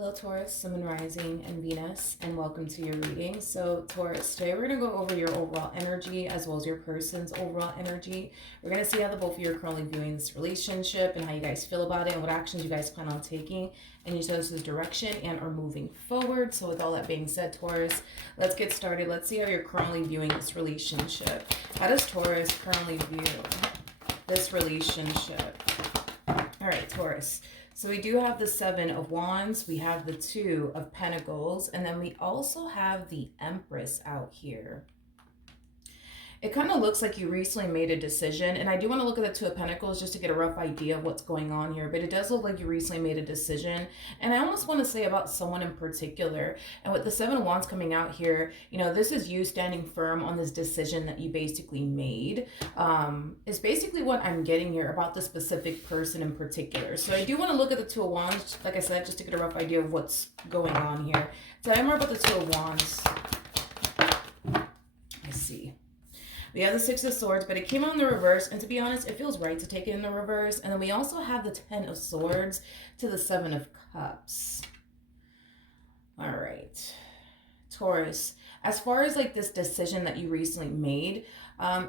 Hello Taurus, Sun, Moon, Rising, and Venus, and welcome to your reading. So Taurus, today we're going to go over your overall energy as well as your person's overall energy. We're going to see how the both of you are currently viewing this relationship and how you guys feel about it and what actions you guys plan on taking in each other's direction and are moving forward. So with all that being said, Taurus, let's get started. Let's see how you're currently viewing this relationship. How does Taurus currently view this relationship? All right, Taurus. So we do have the Seven of Wands, we have the Two of Pentacles, and then we also have the Empress out here. It kind of looks like you recently made a decision, and I do want to look at the Two of Pentacles just to get a rough idea of what's going on here, but it does look like you recently made a decision, and I almost want to say about someone in particular. And with the Seven of Wands coming out here, you know, this is you standing firm on this decision that you basically made. Is basically what I'm getting here about the specific person in particular. So I do want to look at the Two of Wands, like I said, just to get a rough idea of what's going on here. So I'm more about the Two of Wands. I see. We have the Six of Swords, but it came out in the reverse. And to be honest, it feels right to take it in the reverse. And then we also have the Ten of Swords to the Seven of Cups. All right. Taurus, as far as like this decision that you recently made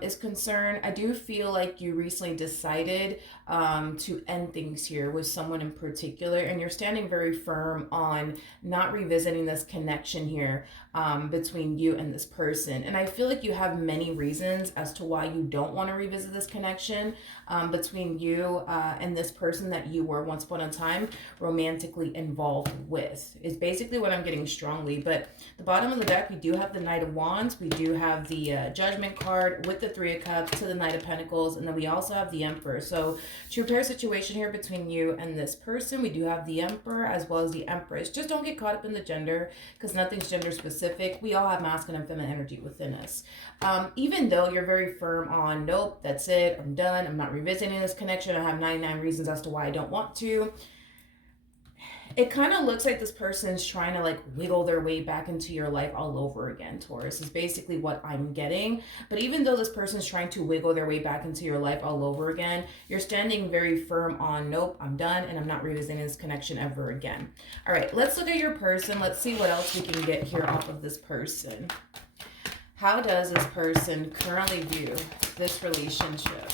is concerned, I do feel like you recently decided to end things here with someone in particular, and you're standing very firm on not revisiting this connection here between you and this person. And I feel like you have many reasons as to why you don't want to revisit this connection between you and this person that you were once upon a time romantically involved with, is basically what I'm getting strongly. But the bottom of the deck, we do have the Knight of Wands, we do have the Judgment card with the Three of Cups to the Knight of Pentacles, and then we also have the Emperor. So true pair situation here between you and this person. We do have the Emperor as well as the Empress. Just don't get caught up in the gender, because nothing's gender specific. We all have masculine and feminine energy within us. Even though you're very firm on, nope, that's it, I'm done, I'm not revisiting this connection, I have 99 reasons as to why I don't want to. It kind of looks like this person's trying to like wiggle their way back into your life all over again, Taurus, is basically what I'm getting. But even though this person's trying to wiggle their way back into your life all over again, you're standing very firm on, nope, I'm done and I'm not revisiting this connection ever again. All right, let's look at your person. Let's see what else we can get here off of this person. How does this person currently view this relationship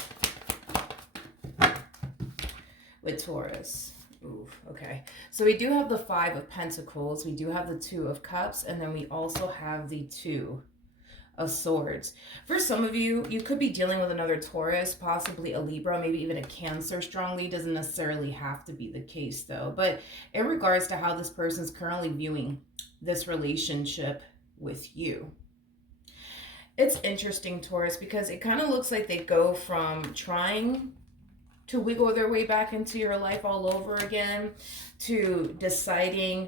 with Taurus? Oof, okay. So we do have the Five of Pentacles, we do have the Two of Cups, and then we also have the Two of Swords. For some of you, you could be dealing with another Taurus, possibly a Libra, maybe even a Cancer strongly. Doesn't necessarily have to be the case though. But in regards to how this person's currently viewing this relationship with you, it's interesting, Taurus, because it kind of looks like they go from trying to wiggle their way back into your life all over again to deciding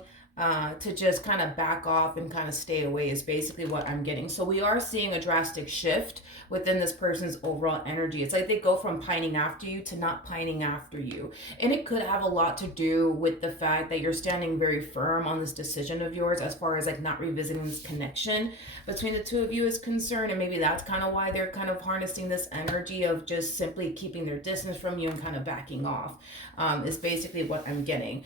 to just kind of back off and kind of stay away, is basically what I'm getting. So we are seeing a drastic shift within this person's overall energy. It's like they go from pining after you to not pining after you. And it could have a lot to do with the fact that you're standing very firm on this decision of yours as far as like not revisiting this connection between the two of you is concerned. And maybe that's kind of why they're kind of harnessing this energy of just simply keeping their distance from you and kind of backing off, is basically what I'm getting.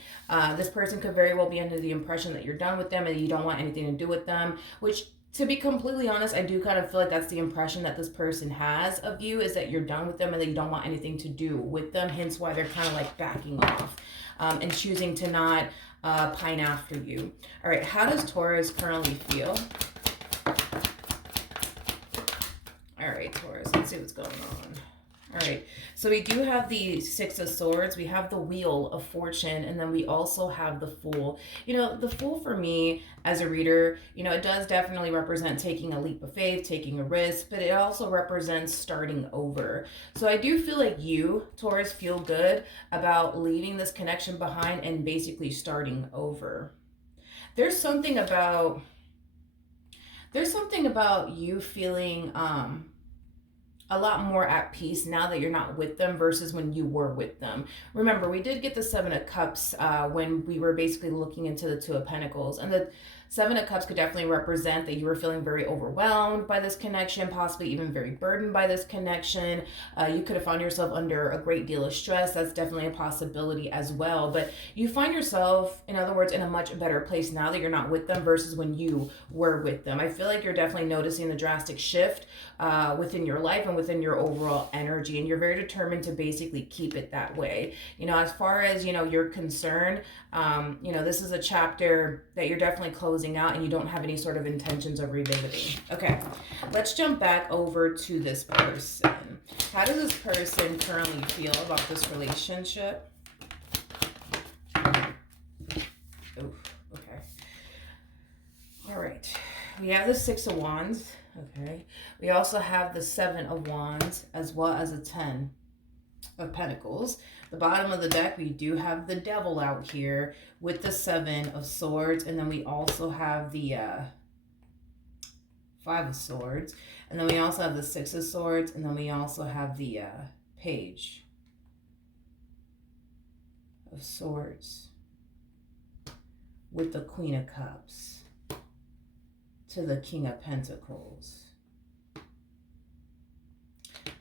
This person could very well be under the impression that you're done with them and you don't want anything to do with them, which, to be completely honest, I do kind of feel like that's the impression that this person has of you, is that you're done with them and that you don't want anything to do with them, hence why they're kind of like backing off and choosing to not pine after you. All right, how does Taurus currently feel? All right, Taurus, let's see what's going on. All right, so we do have the Six of Swords, we have the Wheel of Fortune, and then we also have the Fool. You know, the Fool for me as a reader, you know, it does definitely represent taking a leap of faith, taking a risk, but it also represents starting over. So I do feel like you, Taurus, feel good about leaving this connection behind and basically starting over. There's something about you feeling a lot more at peace now that you're not with them versus when you were with them. Remember, we did get the Seven of Cups when we were basically looking into the Two of Pentacles. And the Seven of Cups could definitely represent that you were feeling very overwhelmed by this connection, possibly even very burdened by this connection. You could have found yourself under a great deal of stress. That's definitely a possibility as well. But you find yourself, in other words, in a much better place now that you're not with them versus when you were with them. I feel like you're definitely noticing the drastic shift within your life and within your overall energy, and you're very determined to basically keep it that way. As far as you're concerned, this is a chapter that you're definitely closing out, and you don't have any sort of intentions of revisiting. Okay, let's jump back over to this person. How does this person currently feel about this relationship? Oof, okay. All right. We have the Six of Wands. Okay. We also have the Seven of Wands as well as a 10 of Pentacles. The bottom of the deck, we do have the Devil out here with the Seven of Swords. And then we also have the Five of Swords. And then we also have the Six of Swords. And then we also have the Page of Swords with the Queen of Cups to the King of Pentacles.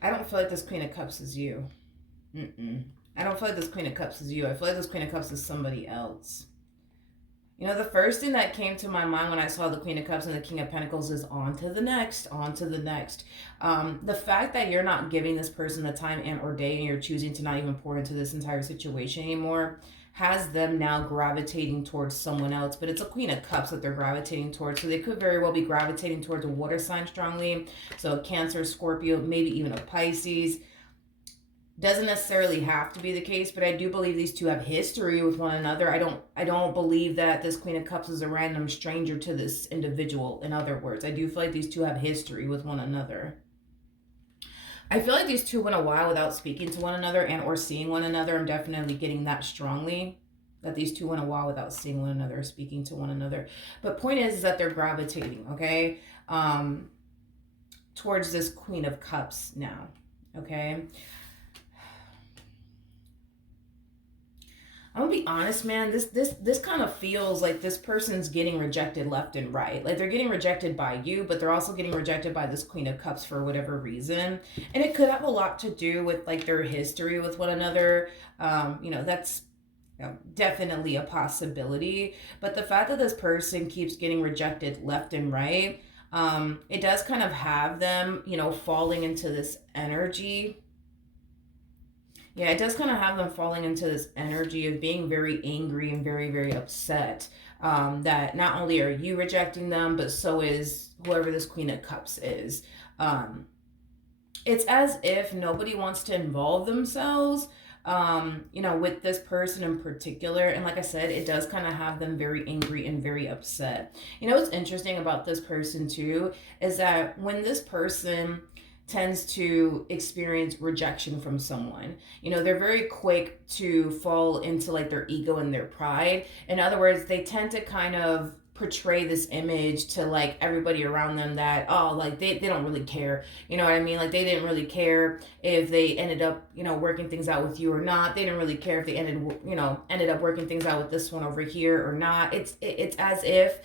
I don't feel like this Queen of Cups is you. I don't feel like this Queen of Cups is you. I feel like this Queen of Cups is somebody else. The first thing that came to my mind when I saw the Queen of Cups and the King of Pentacles is on to the next, on to the next. The fact that you're not giving this person the time and or day, and you're choosing to not even pour into this entire situation anymore, has them now gravitating towards someone else. But it's a Queen of Cups that they're gravitating towards. So they could very well be gravitating towards a water sign strongly. So a Cancer, Scorpio, maybe even a Pisces. Doesn't necessarily have to be the case, but I do believe these two have history with one another. I don't believe that this Queen of Cups is a random stranger to this individual. In other words, I do feel like these two have history with one another. I feel like these two went a while without speaking to one another and or seeing one another. I'm definitely getting that strongly, that these two went a while without seeing one another or speaking to one another. But point is that they're gravitating, okay, towards this Queen of Cups now, okay? I'm gonna be honest, man, this kind of feels like this person's getting rejected left and right. Like they're getting rejected by you, but they're also getting rejected by this Queen of Cups for whatever reason. And it could have a lot to do with like their history with one another. That's definitely a possibility. But the fact that this person keeps getting rejected left and right, it does kind of have them, falling into this energy. Yeah, it does kind of have them falling into this energy of being very angry and very, very upset that not only are you rejecting them, but so is whoever this Queen of Cups is. It's as if nobody wants to involve themselves, with this person in particular. And like I said, it does kind of have them very angry and very upset. What's interesting about this person too is that when this person tends to experience rejection from someone, they're very quick to fall into like their ego and their pride. In other words, they tend to kind of portray this image to like everybody around them that, oh, like they don't really care, you know what I mean? Like they didn't really care if they ended up, working things out with you or not. They didn't really care if they ended up working things out with this one over here or not. It's as if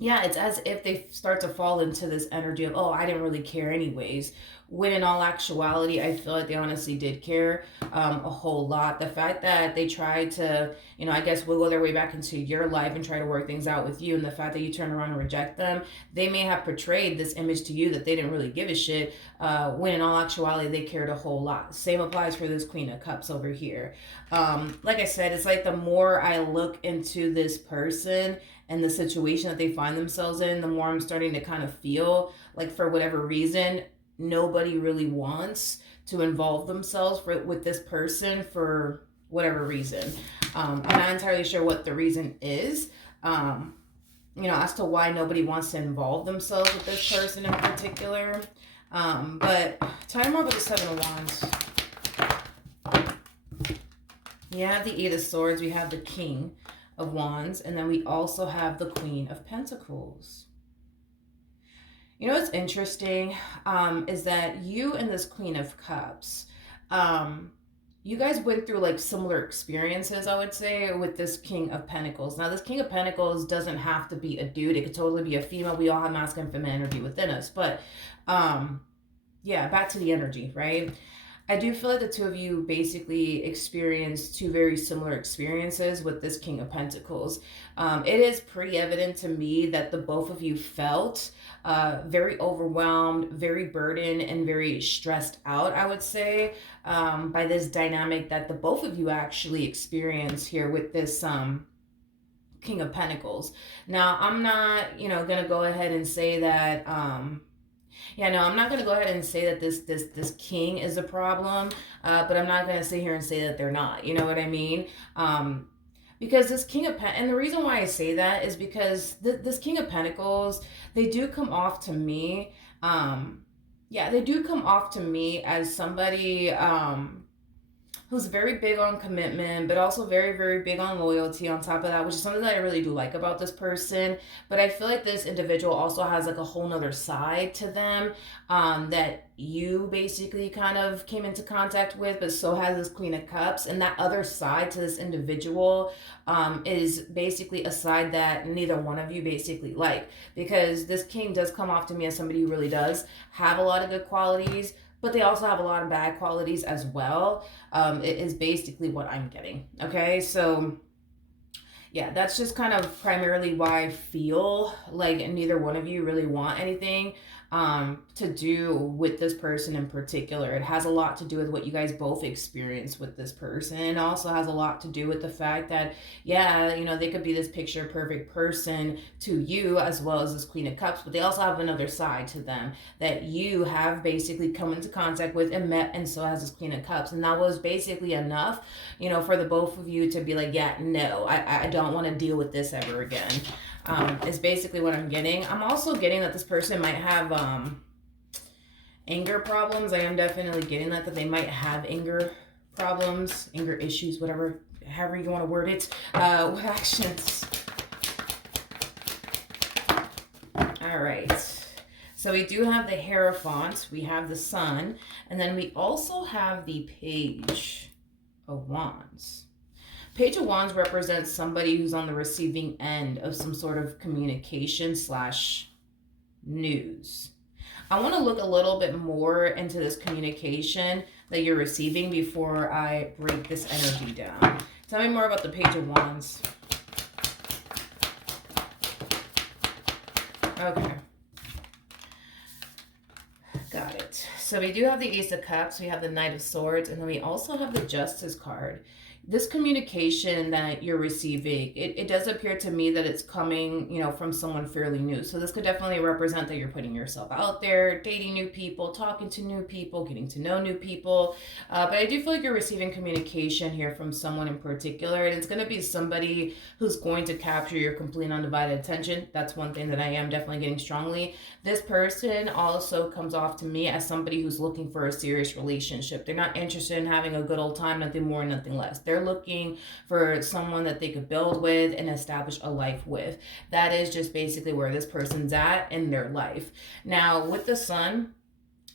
it's as if they start to fall into this energy of, oh, I didn't really care anyways. When in all actuality, I feel like they honestly did care a whole lot. The fact that they tried to, I guess, wiggle their way back into your life and try to work things out with you, and the fact that you turn around and reject them, they may have portrayed this image to you that they didn't really give a shit, when in all actuality, they cared a whole lot. Same applies for this Queen of Cups over here. Like I said, it's like the more I look into this person and the situation that they find themselves in, the more I'm starting to kind of feel like for whatever reason, nobody really wants to involve themselves with this person for whatever reason. I'm not entirely sure what the reason is, as to why nobody wants to involve themselves with this person in particular. But talking more about the Seven of Wands. We have the Eight of Swords, we have the King of Wands, and then we also have the Queen of Pentacles. What's interesting is that you and this Queen of Cups, you guys went through like similar experiences, I would say, with this King of Pentacles. Now, this King of Pentacles doesn't have to be a dude. It could totally be a female. We all have masculine and feminine energy within us. But yeah, back to the energy, right? I do feel like the two of you basically experienced two very similar experiences with this King of Pentacles. It is pretty evident to me that the both of you felt very overwhelmed, very burdened, and very stressed out, I would say, by this dynamic that the both of you actually experience here with this King of Pentacles. Now, I'm not, going to go ahead and say that yeah, no, I'm not gonna go ahead and say that this king is a problem, but I'm not gonna sit here and say that they're not. You know what I mean? Because this King of and the reason why I say that is because this King of Pentacles, they do come off to me. Yeah, they do come off to me as somebody who's very big on commitment, but also very, very big on loyalty on top of that, which is something that I really do like about this person. But I feel like this individual also has like a whole nother side to them that you basically kind of came into contact with, but so has this Queen of Cups. And that other side to this individual is basically a side that neither one of you basically like. Because this king does come off to me as somebody who really does have a lot of good qualities, but they also have a lot of bad qualities as well. It is basically what I'm getting. Okay, so yeah, that's just kind of primarily why I feel like neither one of you really want anything to do with this person in particular. It has a lot to do with what you guys both experience with this person. It also has a lot to do with the fact that, yeah, they could be this picture perfect person to you as well as this Queen of Cups, but they also have another side to them that you have basically come into contact with and met, and so has this Queen of Cups. And that was basically enough, for the both of you to be like, yeah, no, I don't want to deal with this ever again. Is basically what I'm getting. I'm also getting that this person might have anger problems. I am definitely getting that they might have anger problems, anger issues, whatever, however you want to word it. What actions? All right. So we do have the Hierophant, we have the Sun, and then we also have the Page of Wands. Page of Wands represents somebody who's on the receiving end of some sort of communication / news. I want to look a little bit more into this communication that you're receiving before I break this energy down. Tell me more about the Page of Wands. Okay. Got it. So we do have the Ace of Cups, we have the Knight of Swords, and then we also have the Justice card. This communication that you're receiving, it does appear to me that it's coming, from someone fairly new. So this could definitely represent that you're putting yourself out there, dating new people, talking to new people, getting to know new people. But I do feel like you're receiving communication here from someone in particular, and it's going to be somebody who's going to capture your complete undivided attention. That's one thing that I am definitely getting strongly. This person also comes off to me as somebody who's looking for a serious relationship. They're not interested in having a good old time, nothing more, nothing less. They're looking for someone that they could build with and establish a life with. That is just basically where this person's at in their life. Now, with the Sun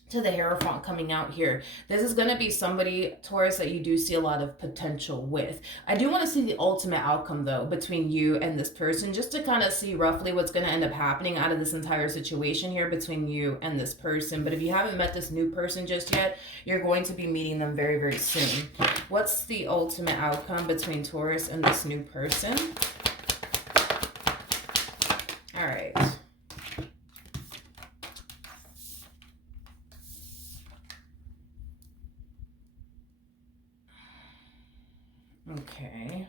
to the Hierophant coming out here, this is going to be somebody, Taurus, that you do see a lot of potential with. I do want to see the ultimate outcome, though, between you and this person, just to kind of see roughly what's going to end up happening out of this entire situation here between you and this person. But if you haven't met this new person just yet, you're going to be meeting them very, very soon. What's the ultimate outcome between Taurus and this new person? All right. Okay.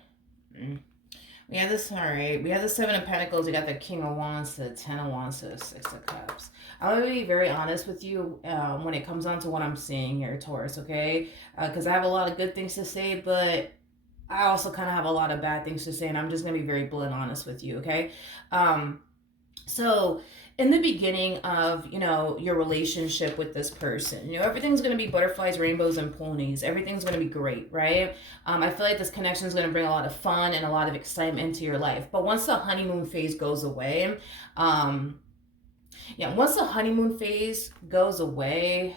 We have this, all right. We have the Seven of Pentacles. We got the King of Wands to the Ten of Wands to the Six of Cups. I'm going to be very honest with you when it comes down to what I'm seeing here, Taurus, okay? Because I have a lot of good things to say, but I also kind of have a lot of bad things to say, and I'm just going to be very blunt honest with you, okay? So in the beginning of, your relationship with this person, everything's going to be butterflies, rainbows, and ponies. Everything's going to be great, right? I feel like this connection is going to bring a lot of fun and a lot of excitement into your life. But once the honeymoon phase goes away, once the honeymoon phase goes away,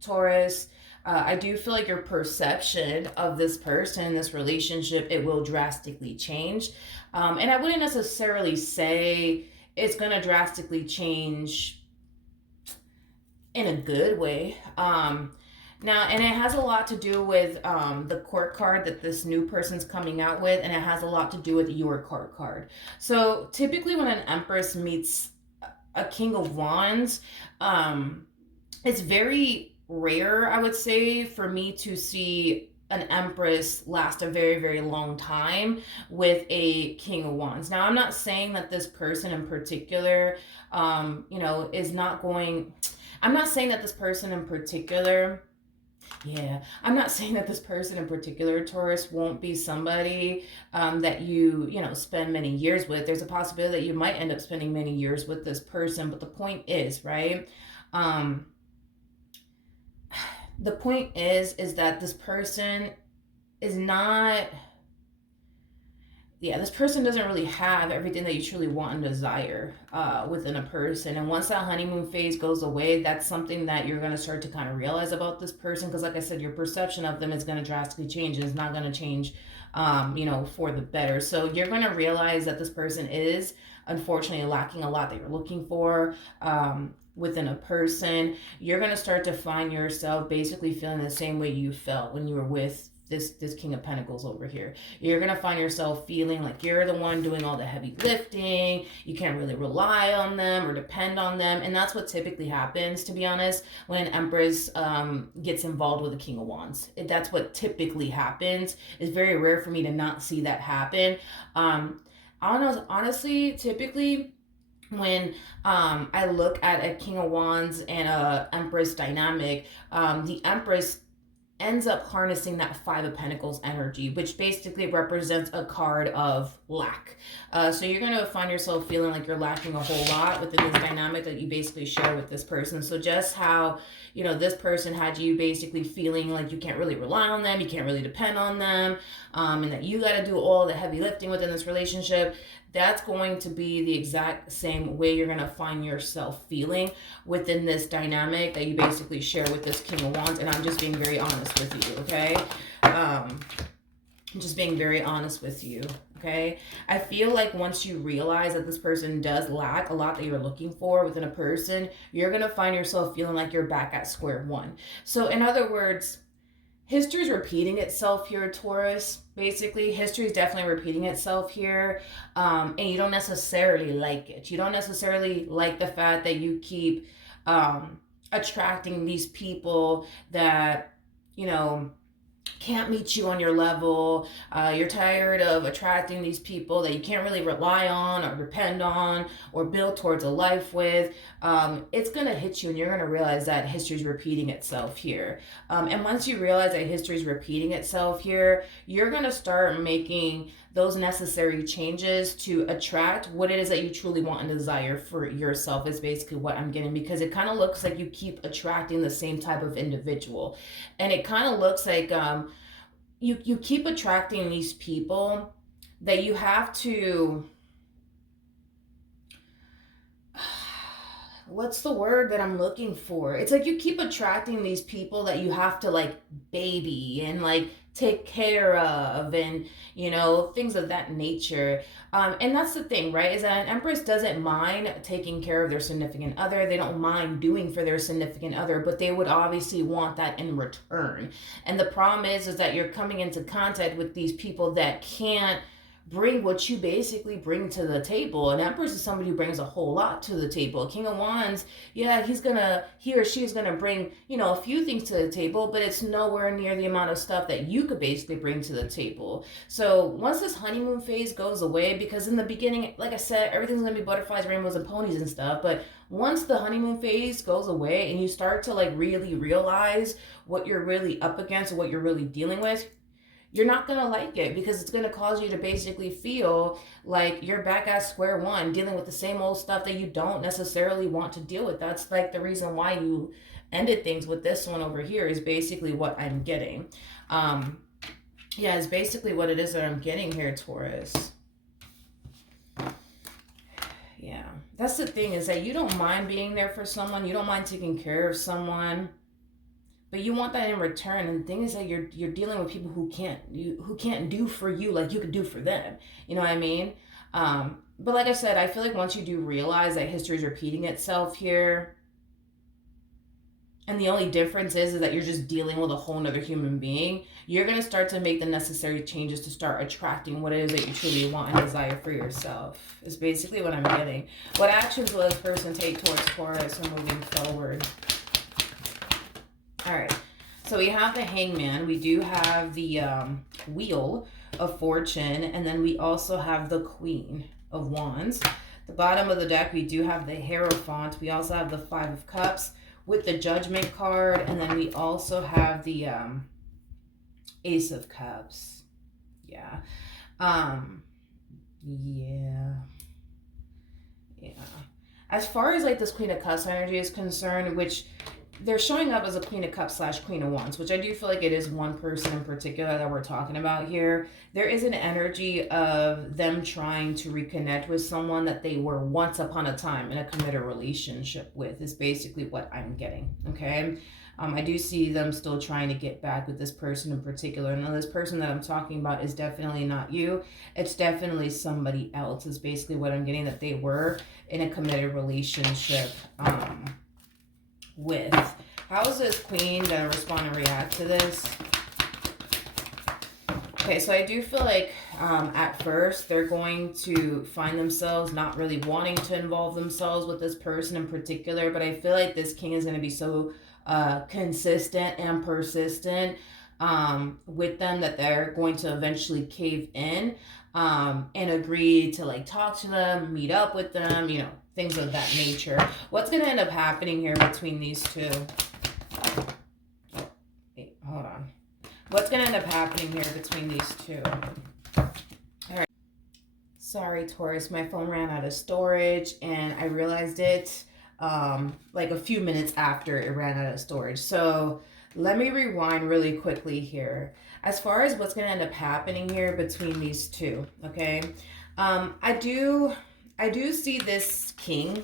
Taurus, I do feel like your perception of this person, this relationship, it will drastically change. And I wouldn't necessarily say it's going to drastically change in a good way. Now, and it has a lot to do with the court card that this new person's coming out with, and it has a lot to do with your court card. So typically, when an Empress meets a King of Wands, um, it's very rare, I would say, for me to see an Empress last a very, very long time with a King of Wands. Now, I'm not saying that this person in particular, is not going. I'm not saying that this person in particular, yeah, I'm not saying that this person in particular, Taurus, won't be somebody that you spend many years with. There's a possibility that you might end up spending many years with this person, but the point is, right? Um, the point is that this person is not, yeah, this person doesn't really have everything that you truly want and desire within a person. And once that honeymoon phase goes away, that's something that you're going to start to kind of realize about this person. Because, like I said, your perception of them is going to drastically change. It's not going to change, for the better. So you're going to realize that this person is unfortunately lacking a lot that you're looking for. Within a person, you're going to start to find yourself basically feeling the same way you felt when you were with this King of Pentacles over here. You're gonna find yourself feeling like you're the one doing all the heavy lifting. You can't really rely on them or depend on them, and that's what typically happens, to be honest, when an Empress gets involved with a King of Wands. That's what typically happens. It's very rare for me to not see that happen. Honestly, typically, when I look at a King of Wands and a Empress dynamic, the Empress ends up harnessing that Five of Pentacles energy, which basically represents a card of lack. So you're going to find yourself feeling like you're lacking a whole lot within this dynamic that you basically share with this person. So just how, this person had you basically feeling like you can't really rely on them, you can't really depend on them, and that you got to do all the heavy lifting within this relationship, that's going to be the exact same way you're going to find yourself feeling within this dynamic that you basically share with this King of Wands. And I'm just being very honest with you, okay? I'm just being very honest with you, okay? I feel like once you realize that this person does lack a lot that you're looking for within a person, you're going to find yourself feeling like you're back at square one. So in other words, history is repeating itself here, Taurus. Basically, history is definitely repeating itself here. And you don't necessarily like it. You don't necessarily like the fact that you keep attracting these people that, can't meet you on your level. You're tired of attracting these people that you can't really rely on or depend on or build towards a life with. It's going to hit you and you're going to realize that history's repeating itself here. And once you realize that history's repeating itself here, you're going to start making those necessary changes to attract what it is that you truly want and desire for yourself, is basically what I'm getting, because it kind of looks like you keep attracting the same type of individual. And it kind of looks like you keep attracting these people that you have to, what's the word that I'm looking for? It's like you keep attracting these people that you have to like baby and like take care of, and things of that nature. And that's the thing, right, is that an Empress doesn't mind taking care of their significant other. They don't mind doing for their significant other, but they would obviously want that in return. And the problem is that you're coming into contact with these people that can't bring what you basically bring to the table. An Empress is somebody who brings a whole lot to the table. King of Wands, yeah, he or she is gonna bring, a few things to the table, but it's nowhere near the amount of stuff that you could basically bring to the table. So once this honeymoon phase goes away, because in the beginning, like I said, everything's gonna be butterflies, rainbows, and ponies and stuff, but once the honeymoon phase goes away and you start to like really realize what you're really up against and what you're really dealing with, you're not going to like it, because it's going to cause you to basically feel like you're back at square one, dealing with the same old stuff that you don't necessarily want to deal with. That's like the reason why you ended things with this one over here, is basically what I'm getting. Yeah, it's basically what it is that I'm getting here, Taurus. Yeah, that's the thing, is that you don't mind being there for someone. You don't mind taking care of someone. but you want that in return. And the thing is that you're dealing with people who can't do for you like you could do for them. You know what I mean? But like I said, I feel like once you do realize that history is repeating itself here, and the only difference is that you're just dealing with a whole nother human being, you're going to start to make the necessary changes to start attracting what it is that you truly want and desire for yourself, is basically what I'm getting. What actions will this person take towards Taurus and moving forward? All right, so we have the Hangman, we do have the Wheel of Fortune, and then we also have the Queen of Wands. The bottom of the deck, we do have the Hierophant. We also have the Five of Cups with the Judgment card, and then we also have the Ace of Cups. Yeah. Yeah. As far as like this Queen of Cups energy is concerned, which they're showing up as a Queen of Cups / Queen of Wands, which I do feel like it is one person in particular that we're talking about here. There is an energy of them trying to reconnect with someone that they were once upon a time in a committed relationship with, is basically what I'm getting, okay? I do see them still trying to get back with this person in particular. Now, this person that I'm talking about is definitely not you. It's definitely somebody else, is basically what I'm getting, that they were in a committed relationship with. How is this Queen going to respond and react to this? Okay, so I do feel like at first they're going to find themselves not really wanting to involve themselves with this person in particular, but I feel like this King is going to be so consistent and persistent with them that they're going to eventually cave in and agree to like talk to them, meet up with them, you know, things of that nature. What's going to end up happening here between these two? Oh, wait, hold on. What's going to end up happening here between these two? All right. Sorry, Taurus, my phone ran out of storage and I realized it like a few minutes after it ran out of storage. So let me rewind really quickly here. As far as what's going to end up happening here between these two, okay? I do see this King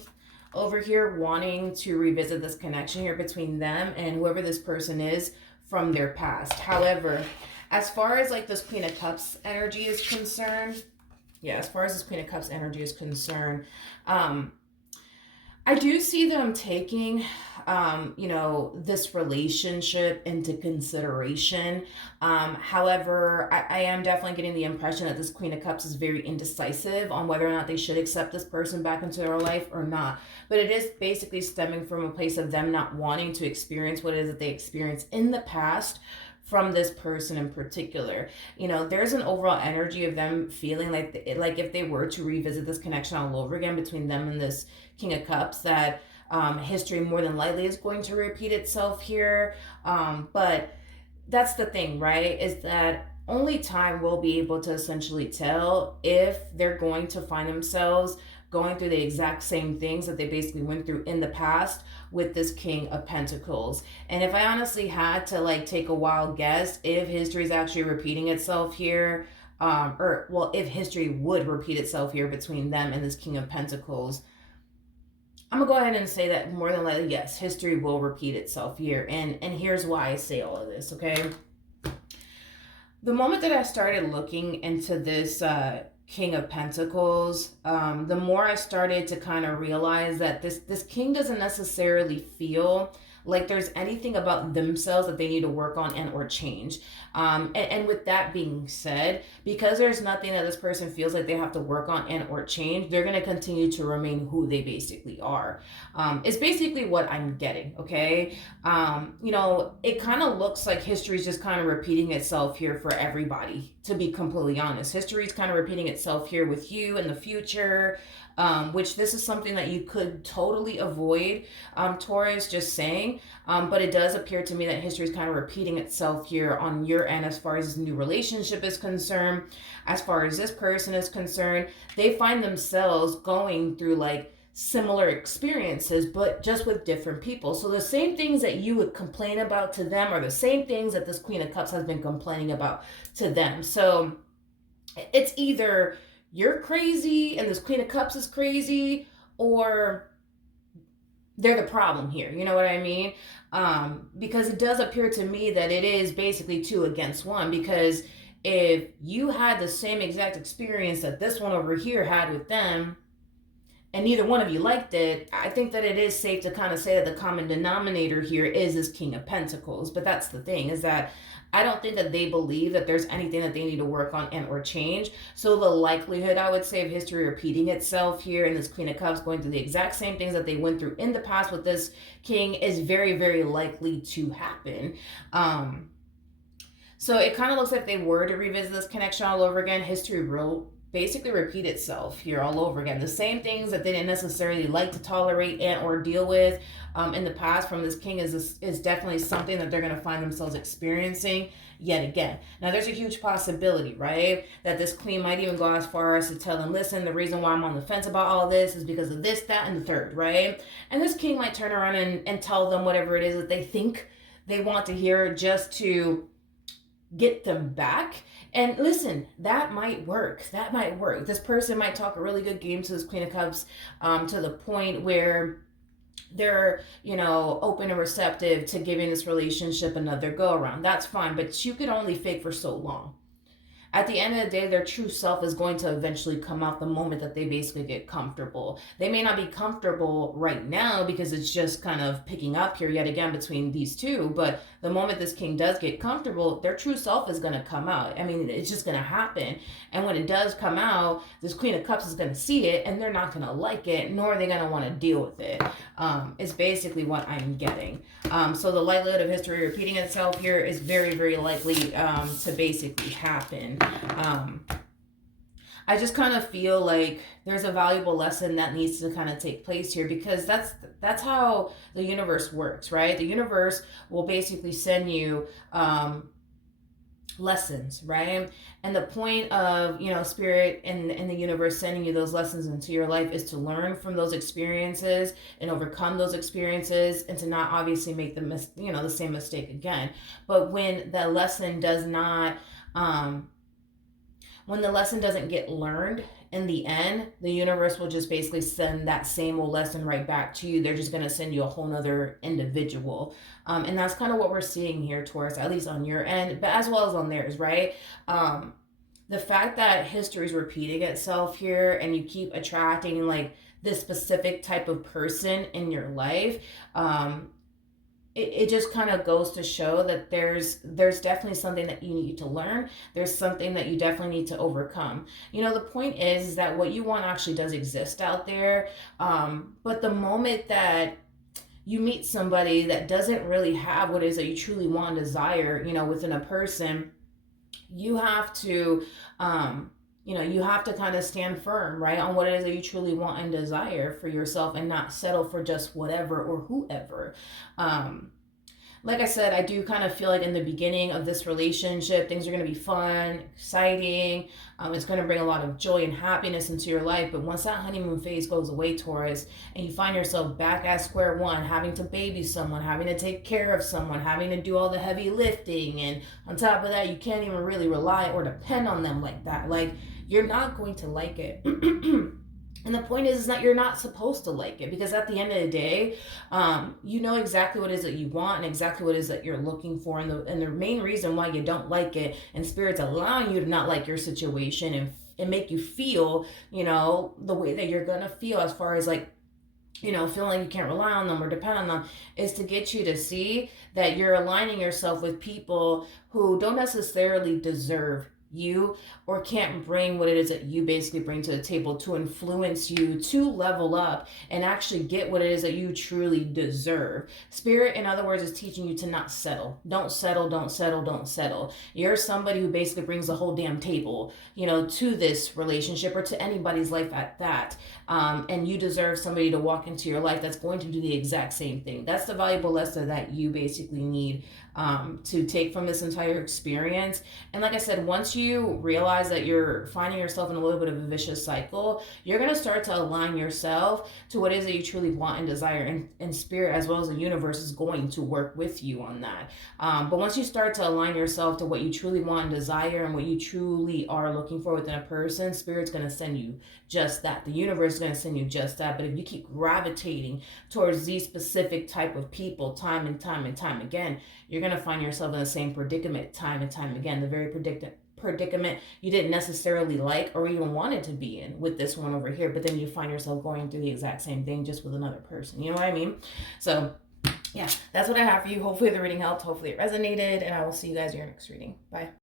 over here wanting to revisit this connection here between them and whoever this person is from their past. However, as far as like this Queen of Cups energy is concerned, I do see them taking, you know, this relationship into consideration. However, I am definitely getting the impression that this Queen of Cups is very indecisive on whether or not they should accept this person back into their life or not. But it is basically stemming from a place of them not wanting to experience what it is that they experienced in the past from this person in particular. You know, there's an overall energy of them feeling like if they were to revisit this connection all over again between them and this King of Cups, that history more than likely is going to repeat itself here. But that's the thing, right? Is that only time will be able to essentially tell if they're going to find themselves going through the exact same things that they basically went through in the past with this King of Pentacles. And if I honestly had to like take a wild guess if history is actually repeating itself here, if history would repeat itself here between them and this King of Pentacles, I'm gonna go ahead and say that more than likely, yes, history will repeat itself here. And here's why I say all of this, okay? The moment that I started looking into this King of Pentacles, the more I started to kind of realize that this King doesn't necessarily feel like there's anything about themselves that they need to work on and or change. And with that being said, because there's nothing that this person feels like they have to work on and or change, they're going to continue to remain who they basically are. It's basically what I'm getting, okay? You know, it kind of looks like history is just kind of repeating itself here for everybody, to be completely honest. History is kind of repeating itself here with you in the future. Which this is something that you could totally avoid, Taurus, just saying. But it does appear to me that history is kind of repeating itself here on your end as far as this new relationship is concerned. As far as this person is concerned, they find themselves going through like similar experiences, but just with different people. So the same things that you would complain about to them are the same things that this Queen of Cups has been complaining about to them. So it's either you're crazy and this Queen of Cups is crazy, or they're the problem here. You know what I mean? Because it does appear to me that it is basically two against one. Because if you had the same exact experience that this one over here had with them, and neither one of you liked it, I think that it is safe to kind of say that the common denominator here is this King of Pentacles. But that's the thing, is that I don't think that they believe that there's anything that they need to work on and or change. So the likelihood, I would say, of history repeating itself here and this Queen of Cups going through the exact same things that they went through in the past with this King is very, very likely to happen. So it kind of looks like they were to revisit this connection all over again. History will basically repeat itself here all over again. The same things that they didn't necessarily like to tolerate and or deal with in the past from this king is definitely something that they're going to find themselves experiencing yet again. Now, there's a huge possibility, right, that this queen might even go as far as to tell them, listen, the reason why I'm on the fence about all this is because of this, that, and the third, right? And this king might turn around and tell them whatever it is that they think they want to hear just to get them back. And listen, that might work. That might work. This person might talk a really good game to this Queen of Cups to the point where they're, open and receptive to giving this relationship another go around. That's fine, but you could only fake for so long. At the end of the day, their true self is going to eventually come out the moment that they basically get comfortable. They may not be comfortable right now because it's just kind of picking up here yet again between these two, but the moment this king does get comfortable, their true self is going to come out. I mean, it's just going to happen. And when it does come out, this Queen of Cups is going to see it and they're not going to like it, nor are they going to want to deal with it. Is basically what I'm getting. So the likelihood of history repeating itself here is very, very likely to basically happen. I just kind of feel like there's a valuable lesson that needs to kind of take place here, because that's how the universe works, right? The universe will basically send you lessons, right? And the point of, spirit and the universe sending you those lessons into your life is to learn from those experiences and overcome those experiences, and to not obviously make the same mistake again. But when the lesson does not when the lesson doesn't get learned in the end, the universe will just basically send that same old lesson right back to you. They're just going to send you a whole nother individual. And that's kind of what we're seeing here, Taurus, at least on your end, but as well as on theirs, right? The fact that history is repeating itself here and you keep attracting like this specific type of person in your life, it just kind of goes to show that there's definitely something that you need to learn. There's something that you definitely need to overcome. The point is that what you want actually does exist out there. But the moment that you meet somebody that doesn't really have what it is that you truly want and desire, within a person, you have to you have to kind of stand firm, right, on what it is that you truly want and desire for yourself, and not settle for just whatever or whoever. Like I said, I do kind of feel like in the beginning of this relationship, things are going to be fun, exciting. It's going to bring a lot of joy and happiness into your life. But once that honeymoon phase goes away, Taurus, and you find yourself back at square one, having to baby someone, having to take care of someone, having to do all the heavy lifting, and on top of that, you can't even really rely or depend on them like that. Like, you're not going to like it. And the point is that you're not supposed to like it, because at the end of the day, you know exactly what it is that you want and exactly what it is that you're looking for. And the main reason why you don't like it, and Spirit's allowing you to not like your situation and make you feel, the way that you're going to feel, as far as like, feeling like you can't rely on them or depend on them, is to get you to see that you're aligning yourself with people who don't necessarily deserve you, or can't bring what it is that you basically bring to the table to influence you to level up and actually get what it is that you truly deserve. Spirit, in other words, is teaching you to not settle. Don't settle, don't settle, don't settle. You're somebody who basically brings the whole damn table, to this relationship, or to anybody's life at that. And you deserve somebody to walk into your life that's going to do the exact same thing. That's the valuable lesson that you basically need to take from this entire experience. And like I said, once you realize that you're finding yourself in a little bit of a vicious cycle, you're going to start to align yourself to what it is that you truly want and desire. And spirit, as well as the universe, is going to work with you on that. But once you start to align yourself to what you truly want and desire and what you truly are looking for within a person, spirit's going to send you just that. The universe is going to send you just that. But if you keep gravitating towards these specific type of people time and time and time again, you're going to find yourself in the same predicament time and time again. The very predicament you didn't necessarily like or even wanted to be in with this one over here, but then you find yourself going through the exact same thing just with another person. You know what I mean? So yeah, that's what I have for you. Hopefully the reading helped. Hopefully it resonated, and I will see you guys in your next reading. Bye.